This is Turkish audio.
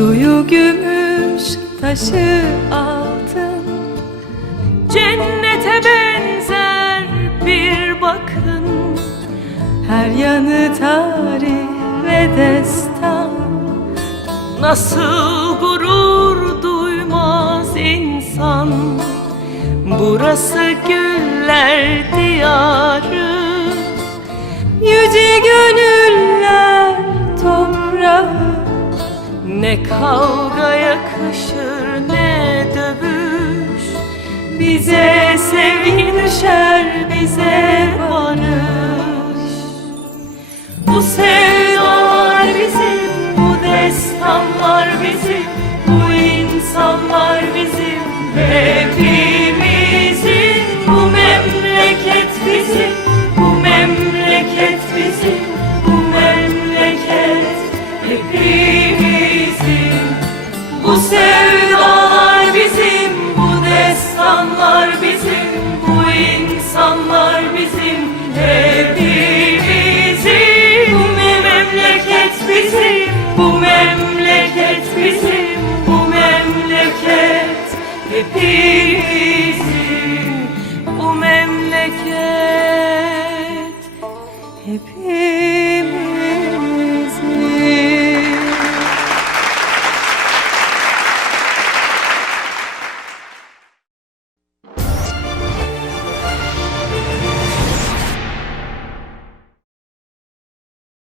Suyu gümüş, taşı altın. Cennete benzer bir bakın. Her yanı tarih ve destan. Nasıl gurur duymaz insan? Burası güller diyarı. Yüce gönüller toprağı Ne kavga yakışır ne dövüş. Bize sevgi düşer bize barış. Bu sevdalar bizim, bu destanlar bizim. Bu insanlar bizim, hepimizin. Bu memleket bizim, bu memleket bizim. Bu memleket hepimizin bizim Bu insanlar bizim, hepimizin. Bu memleket bizim, bu memleket bizim Bu memleket hepimizin. Bu memleket hepimizin